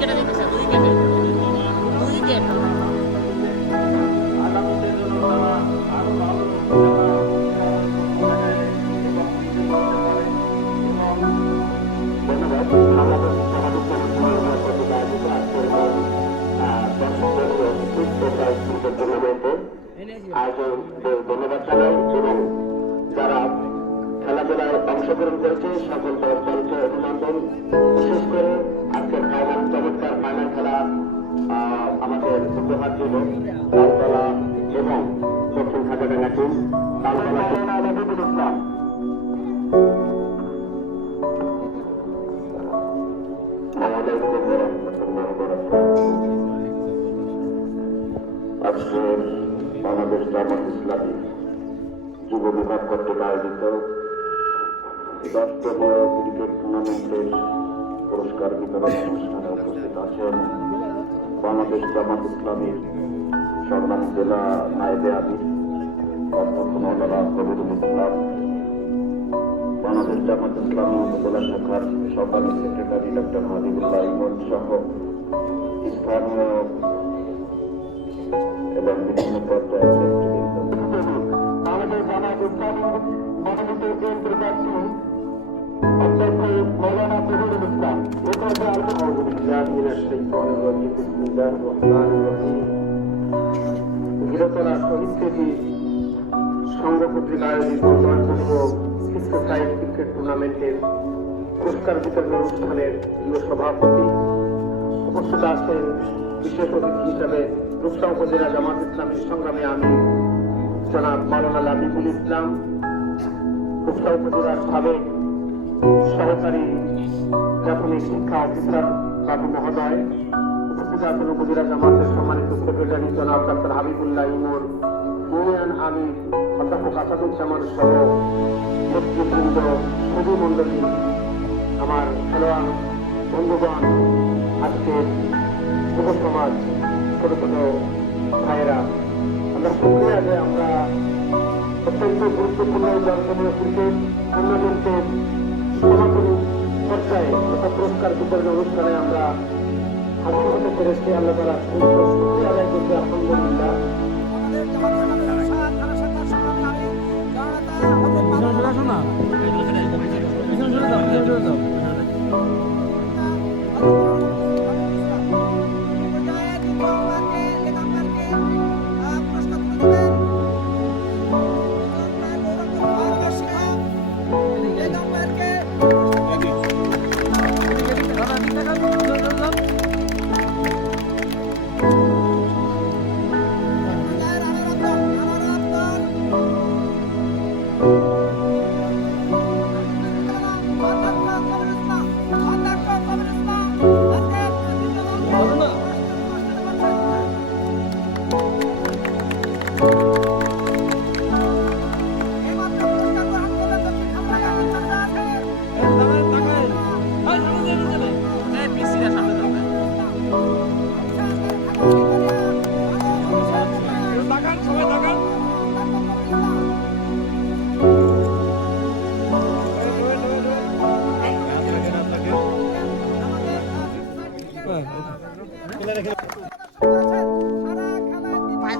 উইকেটে জিতেছে, 2 উইকেটে, 2 উইকেট। ধন্যবাদ জানাই এবং যারা খেলাধুলায় অংশগ্রহণ করেছে সকল দলকে অভিনন্দন। বিশেষ করে আজকের ফাইনাল, চমৎকার ফাইনাল খেলা আমাদের উপহার দিল তালতলা এবং দক্ষিণ ঢাকা টিম। তালতলা রবিউল ইসলাম, আজকে বাংলাদেশ জামাত ইসলামী যুব বিভাগ কর্তৃক আয়োজিত 10তম ক্রিকেট টুর্নামেন্টের পুরস্কার বিতরণ অনুষ্ঠানে উপস্থিত আছেন বাংলাদেশ জামাত ইসলামীর সম্মানিত জেলা নায়েবে আমির অধ্যক্ষ মৌলানা রবিউল ইসলাম, বাংলাদেশ জামাত ইসলামী উপজেলা শাখার সম্মানিত সেক্রেটারি ডক্টর হাবিবুল্লাহ ইমন সহ স্থানীয় এবং বিভিন্ন পর্যায়ের আমাদের জামাত ইসলামী মনোনীত কেন্দ্র প্রার্থী অধ্যক্ষ মৌলানা রবিউল ইসলাম এ পর্যায়ে শহীদ স্মৃতি সংঘ কর্তৃক আয়োজিত 10তম সাইড ক্রিকেট টুর্নামেন্টের পুরস্কার বিতরণ অনুষ্ঠানের প্রিয় সভাপতি উপস্থিত আছেন বিশেষ অতিথি হিসাবে রূপসা উপজেলা জামাত ইসলামীর সংগ্রামে আমি জনাব মাওলানা লাবিবুল ইসলাম, রূপসা উপজেলার সাবেক সহকারী প্রাথমিক শিক্ষা অফিসার বাবু মহোদয়, উপস্থিত আছেন উপজেলা জামাতের সম্মানিত সেক্রেটারি জনাব ডক্টর হাবিবুল্লাহ ইমন, ইউনিয়ন আমির অধ্যাপক আসাদুজ্জামান সহ নেতৃবৃন্দ, সুধী মন্ডলী, আমার খেলোয়াড় বন্ধুগণ, আজকের যুব সমাজ, ছোট ছোট ভাইয়েরা, আমরা শুক্রিয়া যে আমরা অত্যন্ত গুরুত্বপূর্ণ দর্শনীয় ক্রিকেট টুর্নামেন্টের সমাপনী পর্যায়ে তথা পুরস্কার বিতরণ অনুষ্ঠানে আমরা হাজির হতে পেরেছি। আল্লাহ তাআলা শুকরিয়া আদায় করতে আলহামদুলিল্লাহ।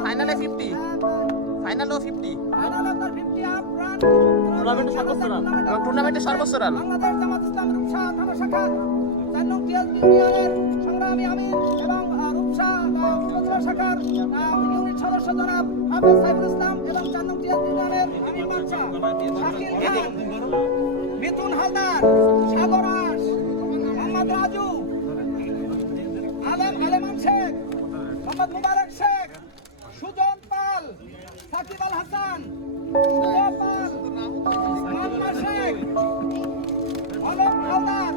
ফাইনালে 50, ফাইনালেও 50, টুর্নামেন্টে সর্বোচ্চ রান এবং টুর্নামেন্টে সর্বোচ্চ রান। বাংলাদেশ জামাত ইসলামী রূপসা থানা শাখা 4 নং ইউনিয়নের সংগ্রামী আমির এবং রূপসা উপজেলা শাখার ইউনিট সদস্য জনাব হাফেজ সাইফুল ইসলাম এবং 4 নং ইউনিয়নের আমির বাদশা শাকিল খান, মিথুন হালদার, সাগর আশ, মোহাম্মদ রাজু, আলেমান শেখ, মোহাম্মদ মুবারক শেখ, সুজন পাল, সাকিব আল হাসান, সুজা পাল, মান্না শেখ, অলম হালদার,